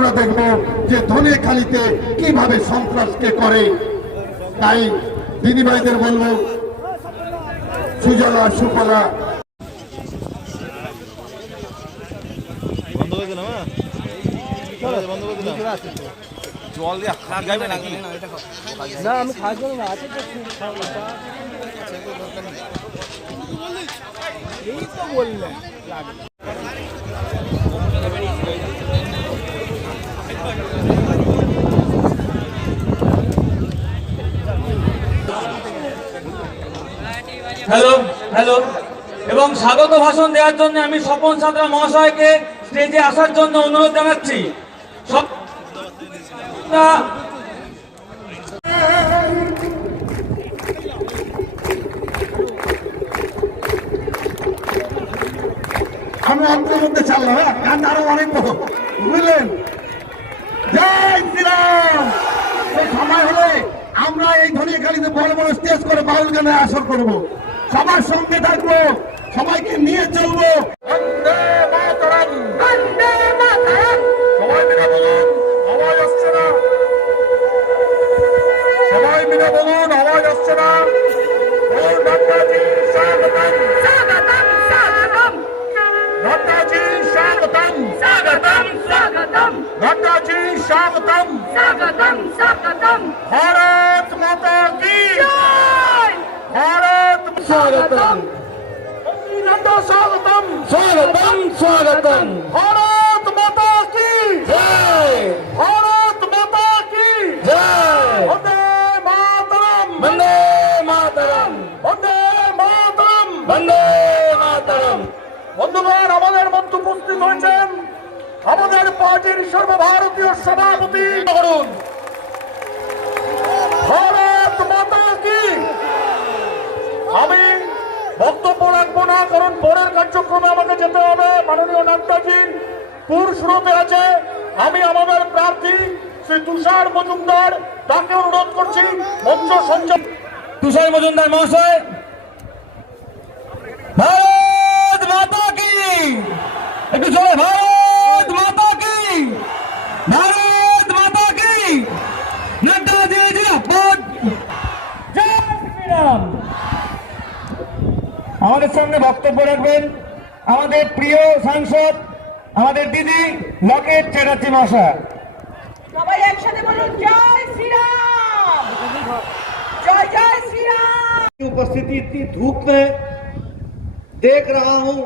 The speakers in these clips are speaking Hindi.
আমরা দেখব যে ধনেখালিতে কিভাবে সন্ত্রাসকে করে। তাই দিদিভাইদের বলবো সুজলা সুফলা জল দিয়ে খাওয়া যাবে নাকি না আমি খাওয়ার জন্য না আছে তো এই তো বললেন হ্যালো হ্যালো এবং স্বাগত ভাষণ দেওয়ার জন্য আমি স্বপন সাঁতরা মহাশয়কে স্টেজে আসার জন্য অনুরোধ জানাচ্ছি। আমি অন্তর মধ্যে চাললাম, হ্যাঁ গান আরো অনেক বড় বুঝলেন। জয় শ্রীরাম। সময় হলে আমরা এই ধনেখালিতে বড় বড় স্টেজ করে বাউল গানের আসর করবো, সবার সঙ্গে থাকবো, সবাইকে নিয়ে চলবো। বন্দে মাতরম, বন্দে মাতরম। সবাই মিলে বলুন, আওয়াজ আসছে না। সবাই মিলে বলুন, আওয়াজ আসছে না। বলুন নেতাজি স্বাগতম, স্বাগতম, স্বাগতম। নেতাজি স্বাগতম, স্বাগতম, স্বাগতম। নেতাজি স্বাগতম, স্বাগতম, স্বাগতম। ভারত মাতা কি জয়। ভারত স্বাগতম। স্বাগতম, স্বাগতম, স্বাগতম। ভারত মাতা কি জয়। ভারত মাতা কি জয়। বন্দে মাতরম, বন্দে মাতরম, বন্দে মাতরম, বন্দে মাতরম। বন্ধুগণ, আমাদের মধ্যে উপস্থিত হয়েছেন আমাদের পার্টির সর্বভারতীয় সভাপতি করুন। ভারত মাতা কি। আমি বক্তব্য রাখবো না, কারণ পরের কার্যক্রমে আমাকে যেতে হবে। মাননীয় নেতাজি পুর শুরুতে আছে। আমি আমাদের প্রার্থী শ্রী তুষার মজুমদার তাকে অনুরোধ করছি মঞ্চ সঞ্চালক। তুষার মজুমদার মহাশয়। ভারত মাতা কি। একটু জোরে ভারত মাতা কি, ভারত মাতা কি। নেতাজি জিন্দাবাদ। জয় শ্রীরাম। আমাদের সঙ্গে বক্তব্য রাখবেন আমাদের প্রিয় সাংসদ আমাদের দিদি লকেট চ্যাটার্জি মহাশয়। সবাই একসাথে বলুন জয় শ্রীরাম, জয় জয় श्रीराम। उपस्थिति इतनी धूप में देख रहा हूं,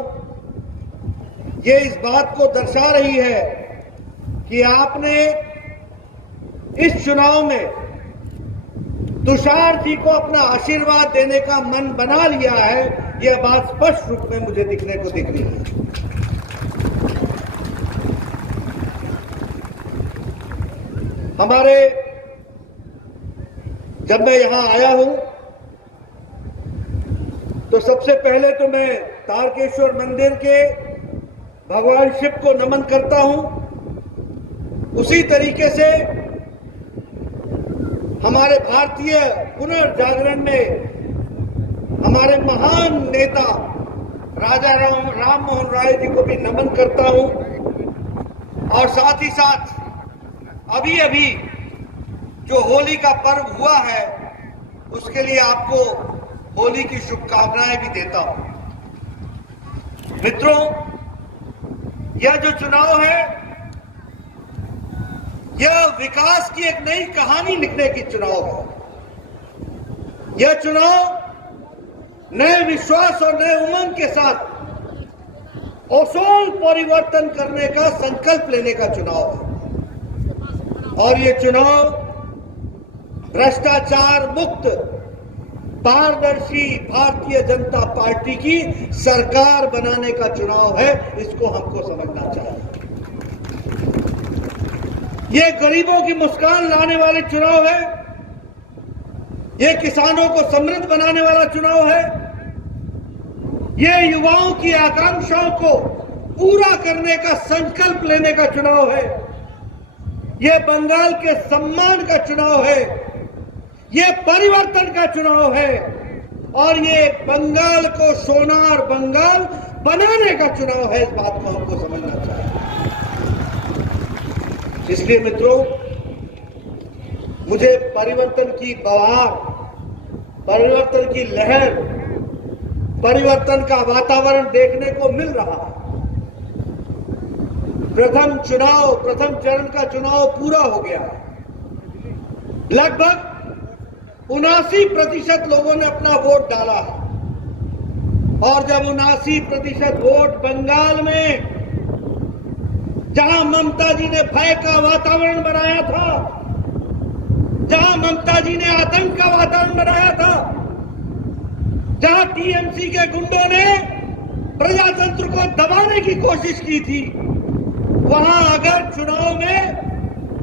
ये इस बात को दर्शा रही है कि आपने इस चुनाव में तुषार जी को अपना आशीर्वाद देने का मन बना लिया है। यह बात स्पष्ट रूप में मुझे दिखने को दिख रही है। हमारे जब मैं यहां आया हूं तो सबसे पहले तो मैं तारकेश्वर मंदिर के भगवान शिव को नमन करता हूं। उसी तरीके से हमारे भारतीय पुनर्जागरण में हमारे महान नेता राजा राम मोहन राय जी को भी नमन करता हूं। और साथ ही साथ अभी अभी जो होली का पर्व हुआ है उसके लिए आपको होली की शुभकामनाएं भी देता हूं। मित्रों, यह जो चुनाव है यह विकास की एक नई कहानी लिखने की चुनाव है। यह चुनाव नए विश्वास और नए उमंग के साथ असोल परिवर्तन करने का संकल्प लेने का चुनाव है। और ये चुनाव भ्रष्टाचार मुक्त पारदर्शी भारतीय जनता पार्टी की सरकार बनाने का चुनाव है। इसको हमको समझना चाहिए। ये गरीबों की मुस्कान लाने वाले चुनाव है। ये किसानों को समृद्ध बनाने वाला चुनाव है। ये युवाओं की आकांक्षाओं को पूरा करने का संकल्प लेने का चुनाव है। ये बंगाल के सम्मान का चुनाव है। ये परिवर्तन का चुनाव है। और ये बंगाल को सोनार बंगाल बनाने का चुनाव है। इस बात को हमको समझना चाहिए। इसलिए मित्रों, मुझे परिवर्तन की बहार, परिवर्तन की लहर, परिवर्तन का वातावरण देखने को मिल रहा है। प्रथम चरण का चुनाव पूरा हो गया है। लगभग 79% लोगों ने अपना वोट डाला है। और जब 79% वोट बंगाल में, जहां ममता जी ने भय का वातावरण बनाया था, जहां ममता जी ने आतंक का वातावरण बनाया था, जहां टीएमसी के गुंडों ने प्रजातंत्र को दबाने की कोशिश की थी, वहां अगर चुनाव में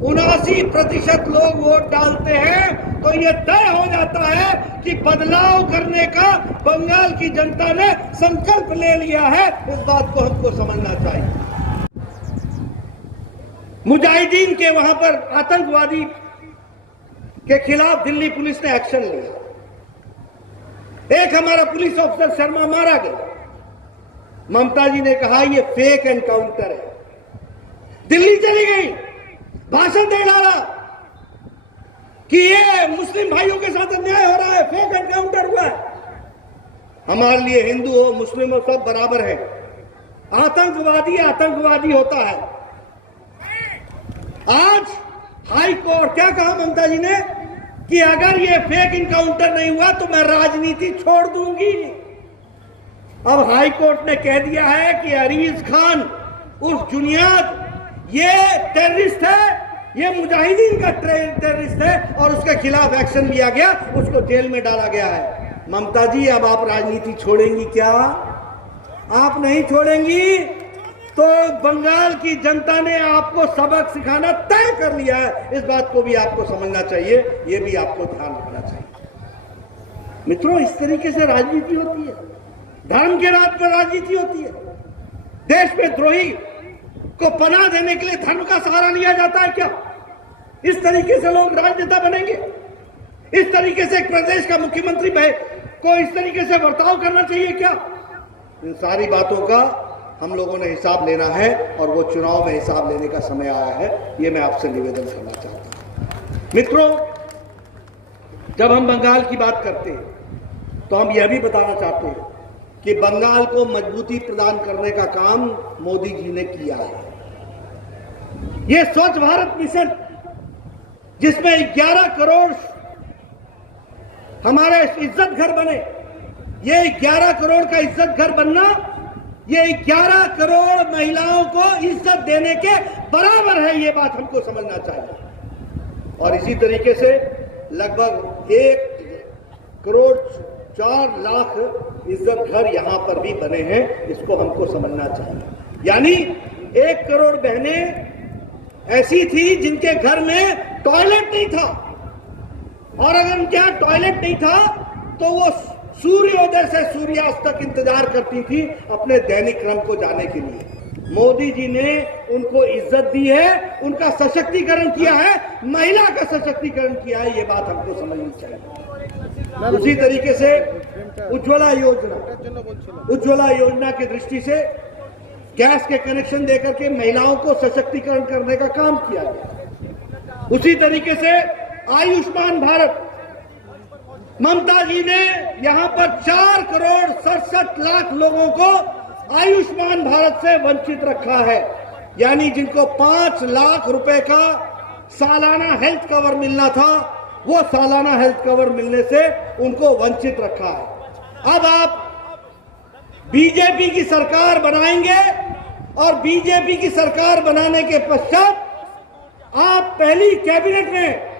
79% लोग वोट डालते हैं तो यह तय हो जाता है कि बदलाव करने का बंगाल की जनता ने संकल्प ले लिया है। इस बात को हमको समझना चाहिए। मुजाहिदीन के वहां पर आतंकवादी के खिलाफ दिल्ली पुलिस ने एक्शन लिया। एक हमारा पुलिस ऑफिसर शर्मा मारा गया। ममता जी ने कहा यह फेक एनकाउंटर है। दिल्ली चली गई, भाषण दे डाला कि ये मुस्लिम भाइयों के साथ अन्याय हो रहा है, फेक एनकाउंटर हुआ है। हमारे लिए हिंदू हो, मुस्लिम हो, सब बराबर है। आतंकवादी आतंकवादी होता है। आज हाई कोर्ट क्या कहा ममता जी ने कि अगर ये फेक इनकाउंटर नहीं हुआ तो मैं राजनीति छोड़ दूंगी। अब हाई कोर्ट ने कह दिया है कि अरीज खान उर्फ जुनियाद ये टेररिस्ट है, ये मुजाहिदीन का टेररिस्ट है और उसके खिलाफ एक्शन लिया गया, उसको जेल में डाला गया है। ममता जी, अब आप राजनीति छोड़ेंगी क्या? आप नहीं छोड़ेंगी तो बंगाल की जनता ने आपको सबक सिखाना तय कर लिया है। इस बात को भी आपको समझना चाहिए, ये भी आपको ध्यान रखना चाहिए। मित्रों, इस तरीके से राजनीति होती है, धर्म के नाम पर राजनीति होती है। देश में द्रोही को पनाह देने के लिए धर्म का सहारा लिया जाता है क्या? इस तरीके से लोग राजनेता बनेंगे? इस तरीके से एक प्रदेश का मुख्यमंत्री को इस तरीके से बर्ताव करना चाहिए क्या? इन सारी बातों का हम लोगों ने हिसाब लेना है और वो चुनाव में हिसाब लेने का समय आया है। ये मैं आपसे निवेदन करना चाहता हूं। मित्रों, जब हम बंगाल की बात करते हैं तो हम यह भी बताना चाहते हैं कि बंगाल को मजबूती प्रदान करने का काम मोदी जी ने किया है। ये स्वच्छ भारत मिशन, जिसमें 11 करोड़ हमारे इज्जत घर बने, ये 11 करोड़ का इज्जत घर बनना, ये 11 करोड़ महिलाओं को इज्जत देने के बराबर है। ये बात हमको समझना चाहिए। और इसी तरीके से लगभग 1 करोड़ 4 लाख इज्जत घर यहां पर भी बने हैं। इसको हमको समझना चाहिए। यानी 1 करोड़ बहनें ऐसी थी जिनके घर में टॉयलेट नहीं था, और अगर उनके यहां टॉयलेट नहीं था तो वो सूर्योदय से सूर्यास्त तक इंतजार करती थी अपने दैनिक क्रम को जाने के लिए। मोदी जी ने उनको इज्जत दी है, उनका सशक्तिकरण किया है, महिला का सशक्तिकरण किया है। ये बात हमको समझनी चाहिए। उसी तरीके से उज्ज्वला योजना की दृष्टि से गैस के कनेक्शन देकर के महिलाओं को सशक्तिकरण करने का काम किया गया। उसी तरीके से आयुष्मान भारत, ममता जी ने यहां पर 4 करोड़ 67 लाख लोगों को आयुष्मान भारत से वंचित रखा है। यानी जिनको 5 लाख रुपए का सालाना हेल्थ कवर मिलना था, वो सालाना हेल्थ कवर मिलने से उनको वंचित रखा है। अब आप बीजेपी की सरकार बनाएंगे और बीजेपी की सरकार बनाने के पश्चात आप पहली कैबिनेट में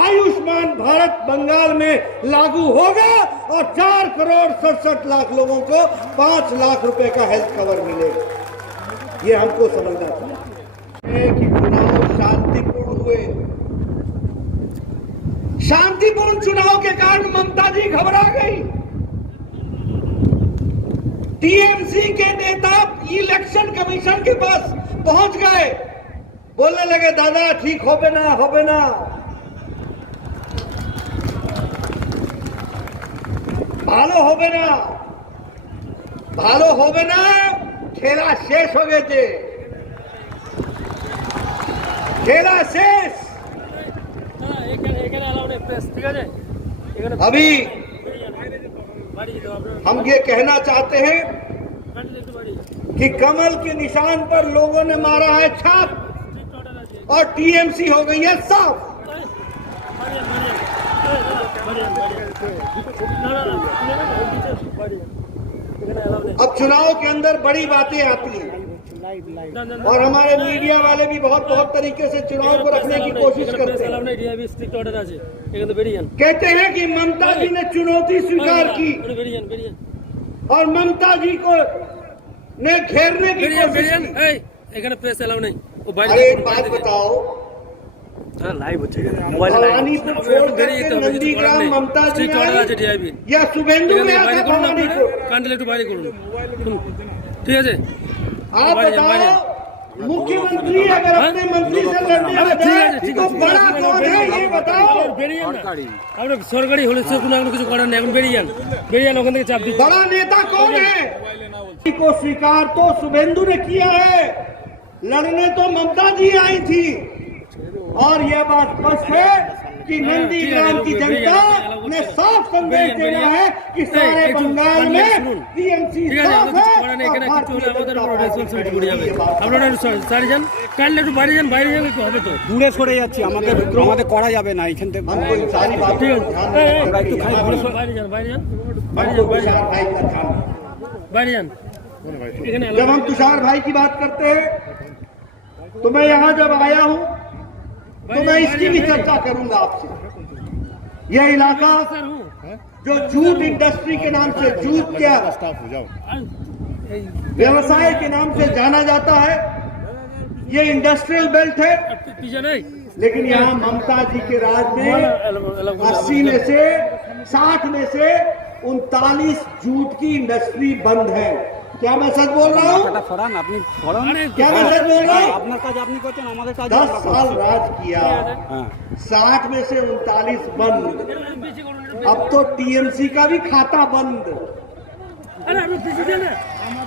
आयुष्मान भारत बंगाल में लागू होगा और 4 करोड़ 67 लाख लोगों को 5 लाख रुपए का हेल्थ कवर मिलेगा। ये हमको समझना चाहिए कि चुनाव शांतिपूर्ण हुए। शांतिपूर्ण चुनाव के कारण ममता जी घबरा गई। टीएमसी के नेता इलेक्शन कमीशन के पास पहुंच गए, बोलने लगे दादा ठीक होबे ना ভালো হবে না খেলা শেষ হয়ে গেছে। खेला शेष। अभी हम ये कहना चाहते हैं कि कमल के निशान पर लोगों ने मारा है छाप और टीएमसी हो गई है साफ। अब चुनाव के अंदर बड़ी बातें आती हैं और हमारे मीडिया वाले भी बहुत तरीके से चुनाव को रखने की कोशिश करते हैं। कहते हैं कि ममता जी ने चुनौती स्वीकार की और ममता जी को ने घेरने की कोशिश की। अरे एक बात बताओ, भवानीपुर छोड़ करके नंदीग्राम ममता जी आई या शुभेंदु में आया भवानीपुर? ঠিক আছে आप बताओ, मुख्यमंत्री अगर अपने मंत्री से लड़ने आ जाए तो बड़ा कौन है ये बताओ? আপনার সরকারি হলে কোনো কিছু করার নেই, এখন বেরিয়ে যান ওখান থেকে চাপ দিন। बड़ा नेता कौन है? को स्वीकार तो शुभेंदु ने किया है, लड़ने तो ममता जी आई थी। और यह बात स्पष्ट है कि नंदीग्राम की जनता ने साफ संदेश देना है कि सारे बंगाल में टीएमसी साफ है। আপনারা সারি যান, কাল একটু বাড়ি যান, বাইরে যাবে হবে তো দূরে সরে যাচ্ছি, আমাদের করা যাবে না এখান থেকে। हमको इन सारी बातों ঠিক को আছে, ध्यान में रखना है। বাইরে যান हमको तुषार भाई का ध्यान है। বাইরে যান এখানে जब हम तुषार भाई की बात करते हैं तो मैं यहाँ जब आया हूँ तो मैं इसकी भी चर्चा करूंगा आपसे। यह इलाका जो जूट इंडस्ट्री के नाम से, जूट क्या व्यवसाय के नाम से जाना जाता है, ये इंडस्ट्रियल बेल्ट है। পিছনে নেই लेकिन यहाँ ममता जी के राज में 80 में से 60 में से 39 जूट की इंडस्ट्री बंद है। क्या मैं सच बोल रहा हूँ? ফরান আপনি ফরান क्या मैं सच बोल रहा हूँ? আপনার কাজ আপনি করছেন, আমাদের কাজ 10 साल राज किया, 60 में से 39 बंद। अब तो टीएमसी का भी खाता बंद, আরে আপনি পিছিয়ে যান না।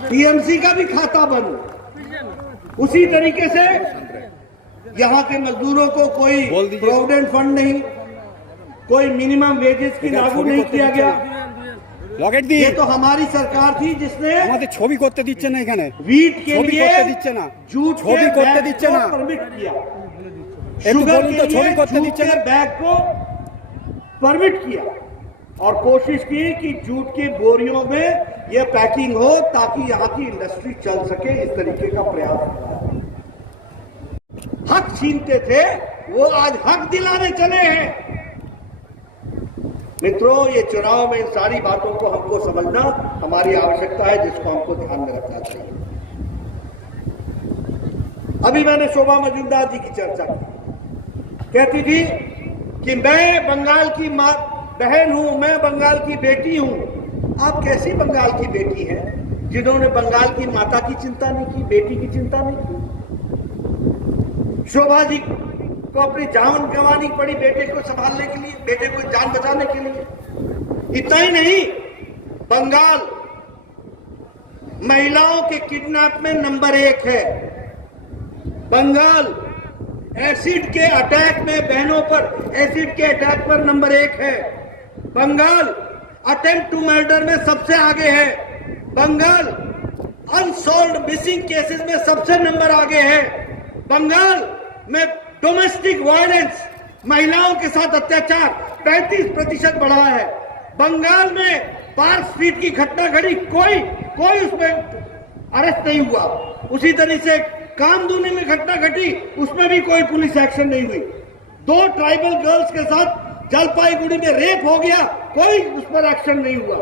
टीएमसी का भी खाता बंद। उसी तरीके से यहाँ के मजदूरों को कोई प्रोविडेंट फंड नहीं, कोई मिनिमम वेजेस की लागू नहीं किया गया। লকেট দিয়ে ये तो हमारी सरकार थी जिसने আমাদের ছবি করতে দিচ্ছে না, এখানে वीट के ছবি लिए করতে দিচ্ছে না, जूट ছবি के করতে बैग দিচ্ছে को না। परमिट किया, একটু शुगर বলুন के তো, ছবি लिए করতে जूट দিচ্ছে के না। बैग को परमिट किया और कोशिश की कि जूट की बोरियों में यह पैकिंग हो ताकि यहाँ की इंडस्ट्री चल सके। इस तरीके का प्रयास हक छीनते थे, वो आज हक दिलाने चले हैं। मित्रों, ये चुनाव में इन सारी बातों को हमको समझना हमारी आवश्यकता है, जिसको हमको ध्यान में रखना चाहिए। अभी मैंने शोभा मजुमदार जी की चर्चा की, कहती थी कि मैं बंगाल की मां बहन हूं, मैं बंगाल की बेटी हूं। आप कैसी बंगाल की बेटी हैं जिन्होंने बंगाल की माता की चिंता नहीं की, बेटी की चिंता नहीं की? शोभा जी को अपनी जान गंवानी पड़ी बेटे को संभालने के लिए, बेटे को जान बचाने के लिए। इतना ही नहीं, बंगाल महिलाओं के किडनैप में नंबर 1 है। बंगाल एसिड के अटैक में, बहनों पर एसिड के अटैक पर नंबर 1 है। बंगाल अटेम्प्ट टू मर्डर में सबसे आगे है। बंगाल अनसॉल्व्ड मिसिंग केसेस में सबसे नंबर आगे है। बंगाल में डोमेस्टिक वायलेंस, महिलाओं के साथ अत्याचार 35% बढ़ा है। बंगाल में पार्क स्ट्रीट की घटना घड़ी, कोई उसमें अरेस्ट नहीं हुआ। उसी तरह से कामदूनी में घटना घटी, उसमें भी कोई पुलिस एक्शन नहीं हुई। 2 ट्राइबल गर्ल्स के साथ जलपाईगुड़ी में रेप हो गया, कोई उस पर एक्शन नहीं हुआ।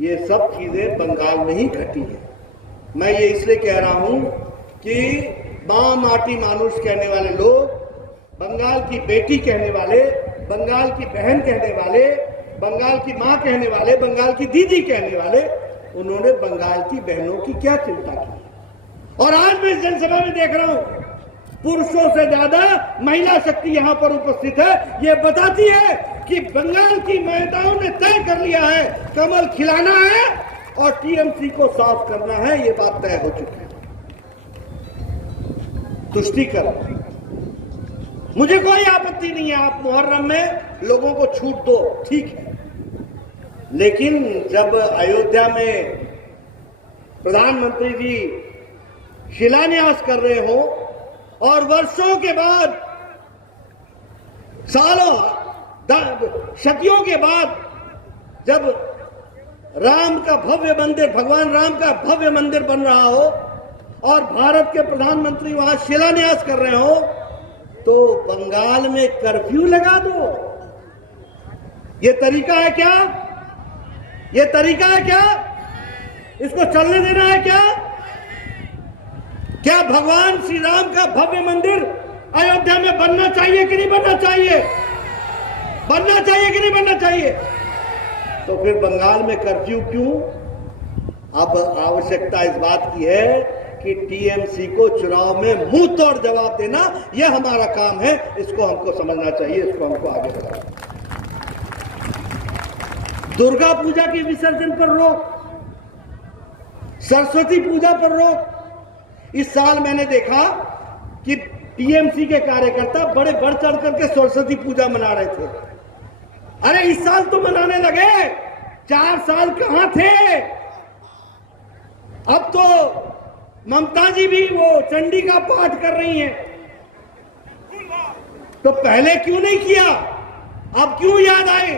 ये सब चीजें बंगाल में ही घटी है। मैं ये इसलिए कह रहा हूं कि मां माटी मानुष कहने वाले लोग, बंगाल की बेटी कहने वाले, बंगाल की बहन कहने वाले, बंगाल की मां कहने वाले, बंगाल की दीदी कहने वाले, उन्होंने बंगाल की बहनों की क्या चिंता की। और आज मैं इस जनसभा में देख रहा हूं, पुरुषों से ज्यादा महिला शक्ति यहां पर उपस्थित है। ये बताती है कि बंगाल की महिलाओं ने तय कर लिया है, कमल खिलाना है और टीएमसी को साफ करना है। ये बात तय हो चुकी है। तुष्टीकरण मुझे कोई आपत्ति नहीं है, आप मुहर्रम में लोगों को छूट दो, ठीक है। लेकिन जब अयोध्या में प्रधानमंत्री जी शिलान्यास कर रहे हो और वर्षों के बाद, सालों, शतियों के बाद जब राम का भव्य मंदिर, भगवान राम का भव्य मंदिर बन रहा हो और भारत के प्रधानमंत्री वहां शिलान्यास कर रहे हो, तो बंगाल में कर्फ्यू लगा दो। ये तरीका है क्या? ये तरीका है क्या? इसको चलने देना है क्या? क्या भगवान श्री राम का भव्य मंदिर अयोध्या में बनना चाहिए कि नहीं बनना चाहिए? बनना चाहिए कि नहीं बनना चाहिए? तो फिर बंगाल में कर्फ्यू क्यों? अब आवश्यकता इस बात की है कि टीएमसी को चुनाव में मुंह तोड़ जवाब देना, यह हमारा काम है। इसको हमको समझना चाहिए, इसको हमको आगे बढ़ाना। दुर्गा पूजा के विसर्जन पर रोक, सरस्वती पूजा पर रोक। इस साल मैंने देखा कि टीएमसी के कार्यकर्ता बड़े बढ़ चढ़ करके सरस्वती पूजा मना रहे थे। अरे इस साल तो मनाने लगे, 4 साल कहां थे? अब तो ममता जी भी वो चंडी का पाठ कर रही हैं, तो पहले क्यों नहीं किया? अब क्यों याद आए?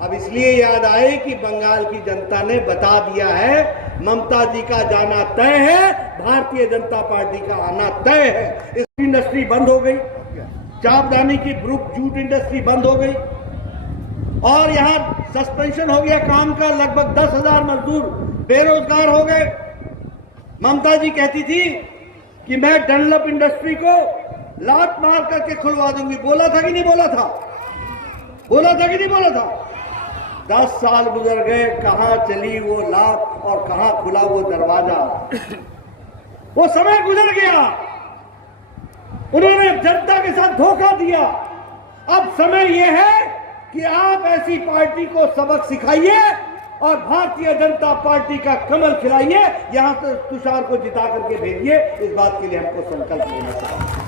अब इसलिए याद आए कि बंगाल की जनता ने बता दिया है, ममता जी का जाना तय है, भारतीय जनता पार्टी का आना तय है। इस इंडस्ट्री बंद हो गई, चापदानी की ब्रुक जूट इंडस्ट्री बंद हो गई और यहां सस्पेंशन हो गया काम का। लगभग 10,000 मजदूर बेरोजगार हो गए। ममता जी कहती थी कि मैं डनलप इंडस्ट्री को लात मार करके खुलवा दूंगी। बोला था कि नहीं बोला था? बोला था कि नहीं बोला था? 10 साल गुजर गए, कहां चली वो लात और कहां खुला वो दरवाजा? वो समय गुजर गया, उन्होंने जनता के साथ धोखा दिया। अब समय यह है कि आप ऐसी पार्टी को सबक सिखाइए और भारतीय जनता पार्टी का कमल खिलाइए, यहां से तुषार को जिता करके भेजिए। इस बात के लिए हमको संकल्प लेना चाहिए।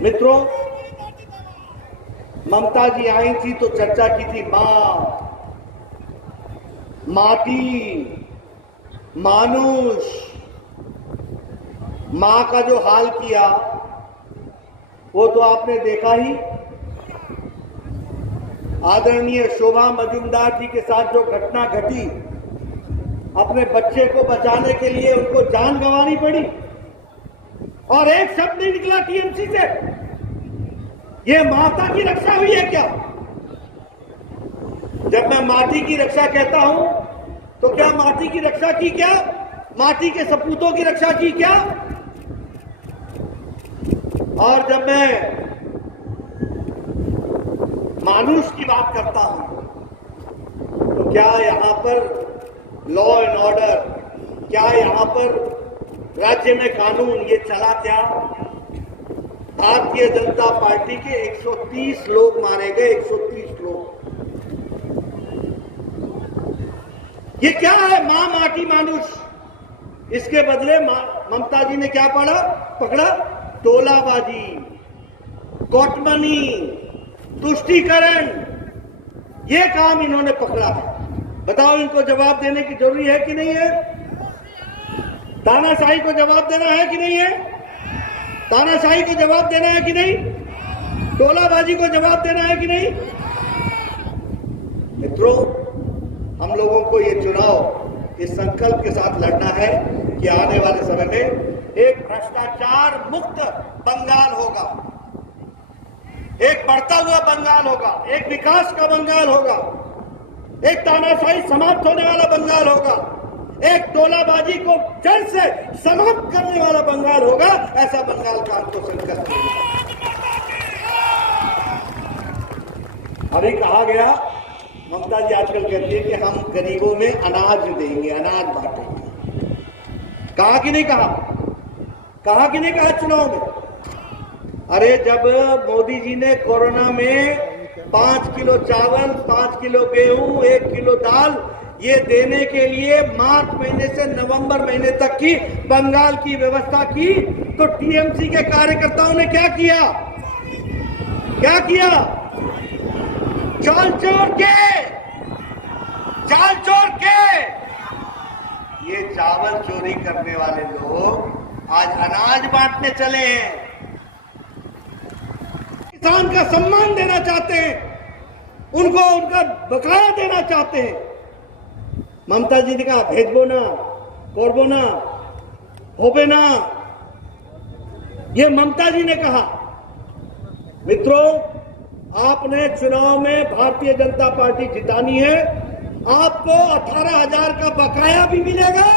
मित्रों, ममता जी आई थी तो चर्चा की थी मां, माटी, मानुष। मां का जो हाल किया वो तो आपने देखा ही। आदरणीय शोभा मजुमदार जी के साथ जो घटना घटी, अपने बच्चे को बचाने के लिए उनको जान गंवानी पड़ी और एक शब्द नहीं निकला टीएमसी से। ये माता की रक्षा हुई है क्या? जब मैं माटी की रक्षा कहता हूं तो क्या माटी की रक्षा की क्या? माटी के सपूतों की रक्षा की क्या? और जब मैं मानुष की बात करता हूं तो क्या यहां पर लॉ एंड ऑर्डर, क्या यहां पर राज्य में कानून ये चला क्या? भारतीय जनता पार्टी के 130 लोग मारे गए, 130 लोग। ये क्या है? मां, माटी, मानुष। इसके बदले ममता जी ने क्या पकड़ा? टोलाबाजी, कोटमनी, तुष्टीकरण, ये काम इन्होंने पकड़ा है। बताओ, इनको जवाब देने की जरूरी है कि नहीं है? तानाशाही को जवाब देना है कि नहीं है? तानाशाही को जवाब देना है कि नहीं? टोलाबाजी को जवाब देना है कि नहीं? मित्रों, हम लोगों को ये चुनाव इस संकल्प के साथ लड़ना है कि आने वाले समय में एक भ्रष्टाचार मुक्त बंगाल होगा, एक बढ़ता हुआ बंगाल होगा, एक विकास का बंगाल होगा, एक तानाशाही समाप्त होने वाला बंगाल होगा, एक टोलाबाजी को जड़ से समाप्त करने वाला बंगाल होगा। ऐसा बंगाल का हमको संकल्प लेना। अभी कहा गया, ममता जी आजकल कहती है कि हम गरीबों में अनाज देंगे, अनाज बांटेंगे। कहा कि नहीं कहा? कहा कि नहीं कहा चुनाव में? अरे जब मोदी जी ने कोरोना में 5 किलो चावल, 5 किलो गेहूं, 1 किलो दाल, ये देने के लिए मार्च महीने से नवंबर महीने तक की बंगाल की व्यवस्था की, तो टीएमसी के कार्यकर्ताओं ने क्या किया? चाल चोर के ये चावल चोरी करने वाले लोग आज अनाज बांटने चले हैं। किसान का सम्मान देना चाहते हैं, उनको उनका बकाया देना चाहते हैं। ममता जी ने कहा भेजबो ना, करबो ना, होबे ना, ये ममता जी ने कहा। मित्रों, आपने चुनाव में भारतीय जनता पार्टी जितानी है, आपको 18,000 का बकाया भी मिलेगा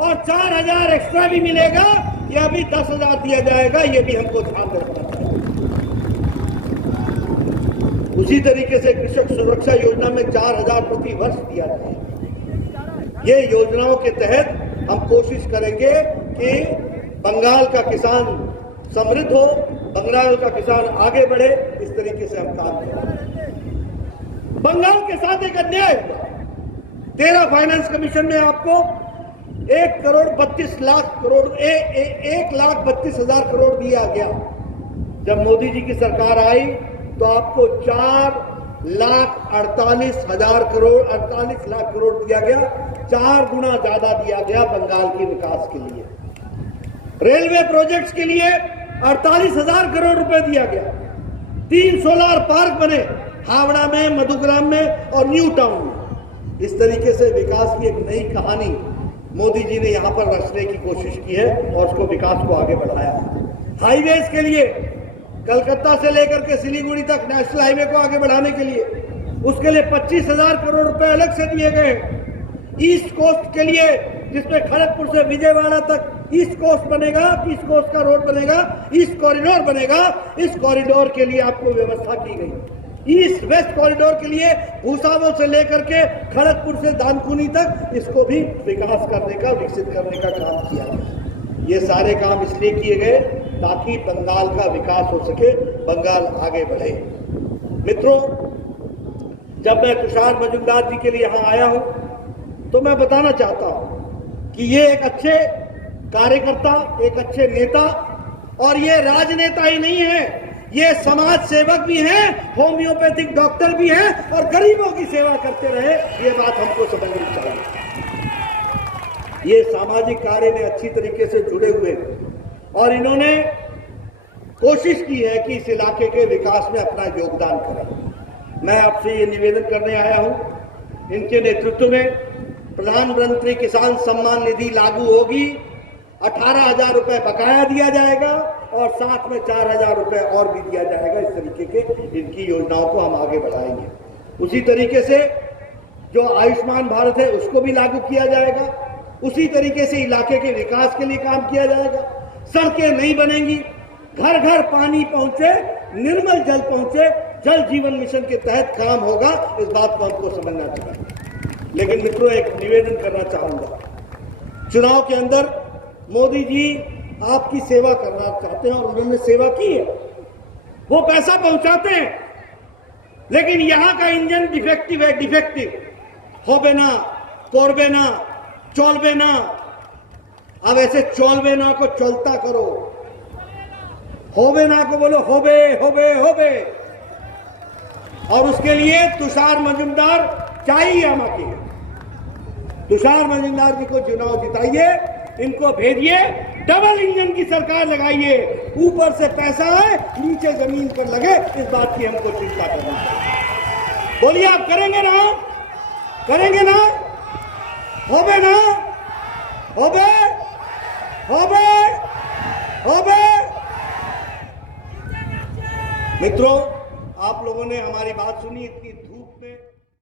और 4,000 एक्स्ट्रा भी मिलेगा, या भी 10,000 दिया जाएगा, ये भी हमको ध्यान रखना चाहिए। उसी तरीके से कृषक सुरक्षा योजना में 4,000 प्रति वर्ष दिया जाएगा। ये योजनाओं के तहत हम कोशिश करेंगे कि बंगाल का किसान समृद्ध हो, बंगाल का किसान आगे बढ़े, इस तरीके से हम काम करेंगे। बंगाल के साथ एक अन्याय हुआ। 13 फाइनेंस कमीशन में आपको 1,32,00,000 करोड़ दिया गया। जब मोदी जी की सरकार आई तो आपको 4,48,000 करोड़ 48 लाख करोड़ दिया गया, 4 गुना ज्यादा दिया गया बंगाल के विकास के लिए। रेलवे प्रोजेक्ट्स के लिए 48,000 करोड़ रुपए दिया गया। 3 सोलर पार्क बने हावड़ा में, मधुग्राम में और न्यू टाउन में। इस तरीके से विकास की एक नई कहानी मोदी जी ने यहाँ पर रचने की कोशिश की है और उसको विकास को आगे बढ़ाया है। हाईवेज के लिए कलकत्ता से लेकर के सिलीगुड़ी तक नेशनल हाईवे को आगे बढ़ाने के लिए उसके लिए 25,000 करोड़ रुपए अलग से दिए गए। ईस्ट कोस्ट के लिए, जिसमें खड़गपुर से विजयवाड़ा तक ईस्ट कोस्ट बनेगा, ईस्ट कोस्ट का रोड बनेगा, ईस्ट कॉरिडोर बनेगा। इस कॉरिडोर के लिए आपको व्यवस्था की गई। ईस्ट वेस्ट कॉरिडोर के लिए भूसावल से लेकर के खड़गपुर से दानकुनी तक इसको भी विकास करने का, विकसित करने का काम किया गया। ये सारे काम इसलिए किए गए ताकि बंगाल का विकास हो सके, बंगाल आगे बढ़े। मित्रों, जब मैं तुषार मजूमदार जी के लिए यहाँ आया हूँ तो मैं बताना चाहता हूँ कि ये एक अच्छे कार्यकर्ता, एक अच्छे नेता, और ये राजनेता ही नहीं है, ये समाज सेवक भी हैं, होम्योपैथिक डॉक्टर भी हैं और गरीबों की सेवा करते रहे। ये बात हमको समझनी चाहिए। ये सामाजिक कार्य में अच्छी तरीके से जुड़े हुए हैं और इन्होंने कोशिश की है कि इस इलाके के विकास में अपना योगदान करें। मैं आपसे ये निवेदन करने आया हूं, इनके नेतृत्व में प्रधानमंत्री किसान सम्मान निधि लागू होगी। 18,000 रुपए बकाया दिया जाएगा और साथ में 4,000 रुपए और भी दिया जाएगा। इस तरीके के इनकी योजनाओं को हम आगे बढ़ाएंगे। उसी तरीके से जो आयुष्मान भारत है उसको भी लागू किया जाएगा। उसी तरीके से इलाके के विकास के लिए काम किया जाएगा। सड़कें नहीं बनेंगी, घर घर पानी पहुंचे, निर्मल जल पहुंचे, जल जीवन मिशन के तहत काम होगा। इस बात को हमको समझना चाहिए। लेकिन मित्रों, एक निवेदन करना चाहूंगा। चुनाव के अंदर मोदी जी आपकी सेवा करना चाहते हैं और उन्होंने सेवा की है, वो पैसा पहुंचाते हैं, लेकिन यहां का इंजन डिफेक्टिव है। डिफेक्टिव होबे ना, करबे ना, चलबे ना। अब ऐसे चलबे ना को चलता करो, होबे ना को बोलो होबे होबे होबे। और उसके लिए तुषार मजूमदार चाहिए हमारे। तुषार मजूमदार जी को चुनाव जिताइए, इनको भेजिए, डबल इंजन की सरकार लगाइए, ऊपर से पैसा आए, नीचे जमीन पर लगे। इस बात की हमको चिंता करनी चाहिए। बोलिए, आप करेंगे ना? करेंगे ना? होबे ना? होबे होबे होबे। मित्रों, आप लोगों ने हमारी बात सुनी, इतनी